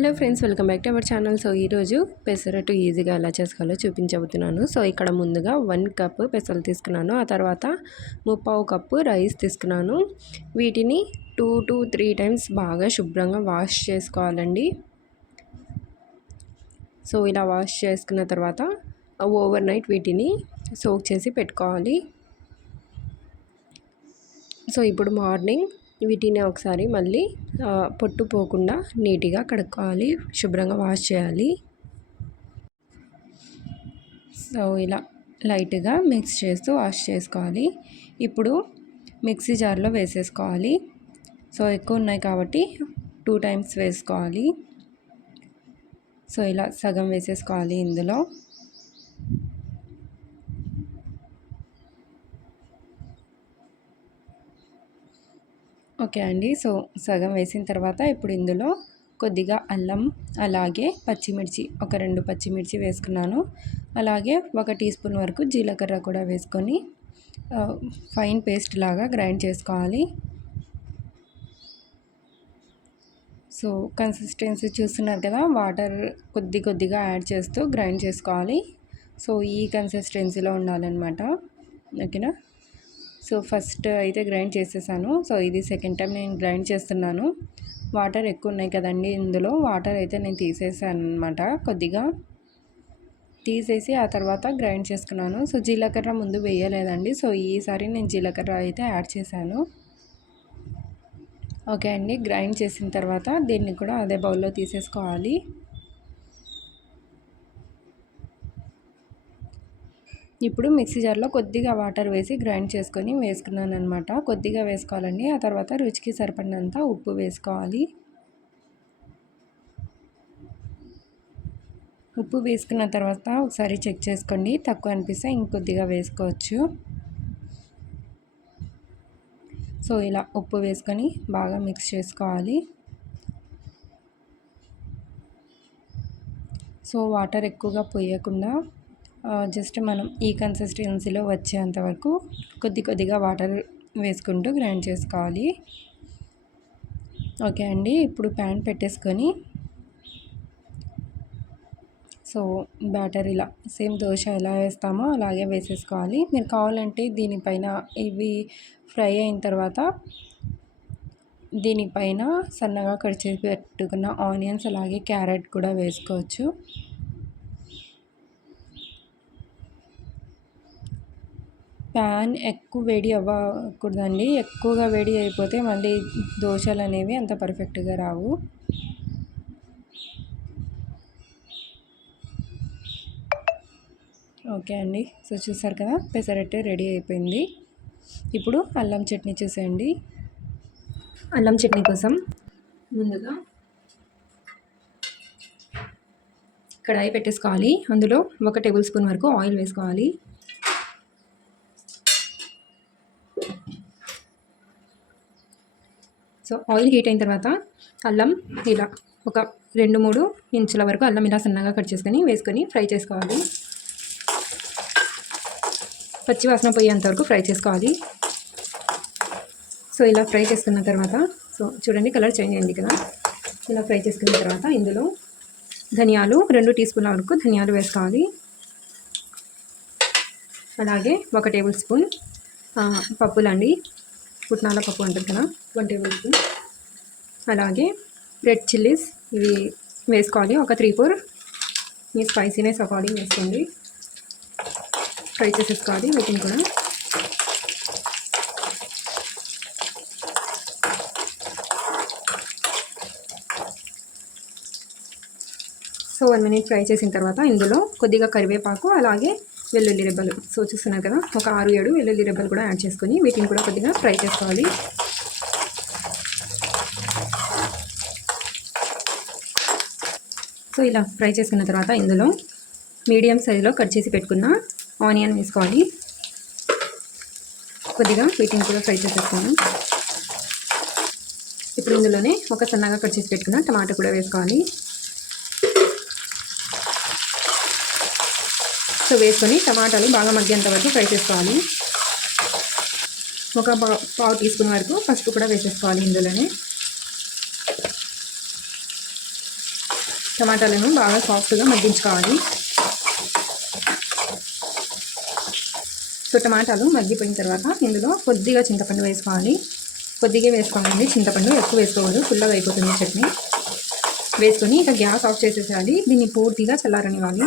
Hello friends welcome back to our channel. So ఈరోజు పెసరట్టు ఈజీగా ఎలా చేసుకోవాలో చూపించబోతున్నాను. సో ఇక్కడ ముందుగా వన్ కప్ పెసలు తీసుకున్నాను. ఆ తర్వాత ముప్పావు కప్పు రైస్ తీసుకున్నాను. వీటిని టూ టు త్రీ టైమ్స్ బాగా శుభ్రంగా వాష్ చేసుకోవాలండి. సో ఇలా వాష్ చేసుకున్న తర్వాత ఓవర్ నైట్ వీటిని సోక్ చేసి పెట్టుకోవాలి. సో ఇప్పుడు మార్నింగ్ వీటిని ఒకసారి మళ్ళీ పొట్టు పోకుండా నీట్గా కడుక్కోవాలి శుభ్రంగా వాష్ చేయాలి. సో ఇలా లైట్గా మిక్స్ చేస్తూ వాష్ చేసుకోవాలి. ఇప్పుడు మిక్సీ జార్లో వేసేసుకోవాలి. సో ఎక్కువ ఉన్నాయి కాబట్టి టూ టైమ్స్ వేసుకోవాలి. సో ఇలా సగం వేసేసుకోవాలి ఇందులో. ఓకే అండి. సో సగం వేసిన తర్వాత ఇప్పుడు ఇందులో కొద్దిగా అల్లం అలాగే పచ్చిమిర్చి ఒక రెండు పచ్చిమిర్చి వేసుకున్నాను. అలాగే ఒక టీ స్పూన్ వరకు జీలకర్ర కూడా వేసుకొని ఫైన్ పేస్ట్ లాగా గ్రైండ్ చేసుకోవాలి. సో కన్సిస్టెన్సీ చూస్తున్నారు కదా వాటర్ కొద్ది కొద్దిగా యాడ్ చేస్తూ గ్రైండ్ చేసుకోవాలి. సో ఈ కన్సిస్టెన్సీలో ఉండాలన్నమాట. ఓకేనా? సో ఫస్ట్ అయితే గ్రైండ్ చేసేసాను. సో ఇది సెకండ్ టైం నేను గ్రైండ్ చేస్తున్నాను. వాటర్ ఎక్కువ ఉన్నాయి కదండి ఇందులో. వాటర్ అయితే నేను తీసేసాను అనమాట కొద్దిగా తీసేసి ఆ తర్వాత గ్రైండ్ చేసుకున్నాను. సో జీలకర్ర ముందు వేయలేదండి. సో ఈసారి నేను జీలకర్ర అయితే యాడ్ చేశాను. ఓకే అండి. గ్రైండ్ చేసిన తర్వాత దీన్ని కూడా అదే బౌల్లో తీసేసుకోవాలి. ఇప్పుడు మిక్సీ జార్లో కొద్దిగా వాటర్ వేసి గ్రైండ్ చేసుకొని వేసుకున్నాను అనమాట కొద్దిగా వేసుకోవాలండి. ఆ తర్వాత రుచికి సరిపడినంత ఉప్పు వేసుకోవాలి. ఉప్పు వేసుకున్న తర్వాత ఒకసారి చెక్ చేసుకోండి. తక్కువ అనిపిస్తే ఇంకొద్దిగా వేసుకోవచ్చు. సో ఇలా ఉప్పు వేసుకొని బాగా మిక్స్ చేసుకోవాలి. సో వాటర్ ఎక్కువగా పోయకుండా జస్ట్ మనం ఈ కన్సిస్టెన్సీలో వచ్చేంత వరకు కొద్ది కొద్దిగా వాటర్ వేసుకుంటూ గ్రైండ్ చేసుకోవాలి. ఓకే అండి ఇప్పుడు ప్యాన్ పెట్టేసుకొని సో బ్యాటర్ ఇలా సేమ్ దోశ ఎలా వేస్తామో అలాగే వేసేసుకోవాలి. మీరు కావాలంటే దీనిపైన ఇవి ఫ్రై అయిన తర్వాత దీనిపైన సన్నగా కట్ చేసి పెట్టుకున్న ఆనియన్స్ అలాగే క్యారెట్ కూడా వేసుకోవచ్చు. ప్యాన్ ఎక్కువ వేడి అవ్వకూడదండి. ఎక్కువగా వేడి అయిపోతే మళ్ళీ దోశలు అనేవి అంత పర్ఫెక్ట్గా రావు. ఓకే అండి. సో చూసారు కదా పెసరట్టే రెడీ అయిపోయింది. ఇప్పుడు అల్లం చట్నీ చూసేయండి. అల్లం చట్నీ కోసం ముందుగా కడాయి పెట్టేసుకోవాలి. అందులో ఒక టేబుల్ స్పూన్ వరకు ఆయిల్ వేసుకోవాలి. సో ఆయిల్ హీట్ అయిన తర్వాత అల్లం ఇలా ఒక రెండు మూడు ఇంచుల వరకు అల్లం ఇలా సన్నగా కట్ చేసుకొని వేసుకొని ఫ్రై చేసుకోవాలి. పచ్చి వాసన పోయేంత వరకు ఫ్రై చేసుకోవాలి. సో ఇలా ఫ్రై చేసుకున్న తర్వాత సో చూడండి కలర్ చేంజ్ అయింది కదా. ఇలా ఫ్రై చేసుకున్న తర్వాత ఇందులో ధనియాలు రెండు టీ స్పూన్ల వరకు ధనియాలు వేసుకోవాలి. అలాగే ఒక టేబుల్ స్పూన్ పప్పులండి. పుట్నాల పప్పు ఉంటుంది కదా? వన్ టేబుల్ స్పూన్ అలాగే రెడ్ చిల్లీస్ ఇవి వేసుకోవాలి. ఒక త్రీ ఫోర్. మీ స్పైసీనెస్ అకార్డింగ్ వేసుకోండి ఫ్రై చేసేసుకోవాలి. వీటిని కూడా. సో వన్ మినిట్ ఫ్రై చేసిన తర్వాత ఇందులో కొద్దిగా కరివేపాకు అలాగే వెల్లుల్లి రెబ్బలు. సో చూస్తున్నారు కదా ఒక ఆరు ఏడు వెల్లుల్లి రెబ్బలు కూడా యాడ్ చేసుకొని వీటిని కూడా కొద్దిగా ఫ్రై చేసుకోవాలి. సో ఇలా ఫ్రై చేసుకున్న తర్వాత ఇందులో మీడియం సైజులో కట్ చేసి పెట్టుకున్న ఆనియన్ వేసుకోవాలి. కొద్దిగా వీటిని కూడా ఫ్రై చేసేసుకోవాలి ఇప్పుడు ఇందులోనే ఒక సన్నగా కట్ చేసి పెట్టుకున్న టమాటా కూడా వేసుకోవాలి. సో వేసుకొని టమాటాలు బాగా మగ్గేంత వరకు ఫ్రై చేసుకోవాలి. ఒక పావు తీసుకునే వరకు పసుపు కూడా వేసేసుకోవాలి ఇందులోనే. టమాటాలను బాగా సాఫ్ట్గా మగ్గించుకోవాలి. సో టమాటాలు మగ్గిపోయిన తర్వాత ఇందులో కొద్దిగా చింతపండు వేసుకోవాలి. కొద్దిగా వేసుకోవాలండి. చింతపండు ఎక్కువ వేసుకోవాలి ఫుల్గా అయిపోతుంది చట్నీ. వేసుకొని ఇక గ్యాస్ ఆఫ్ చేసేసేయాలి. దీన్ని పూర్తిగా చల్లారనివ్వాలి.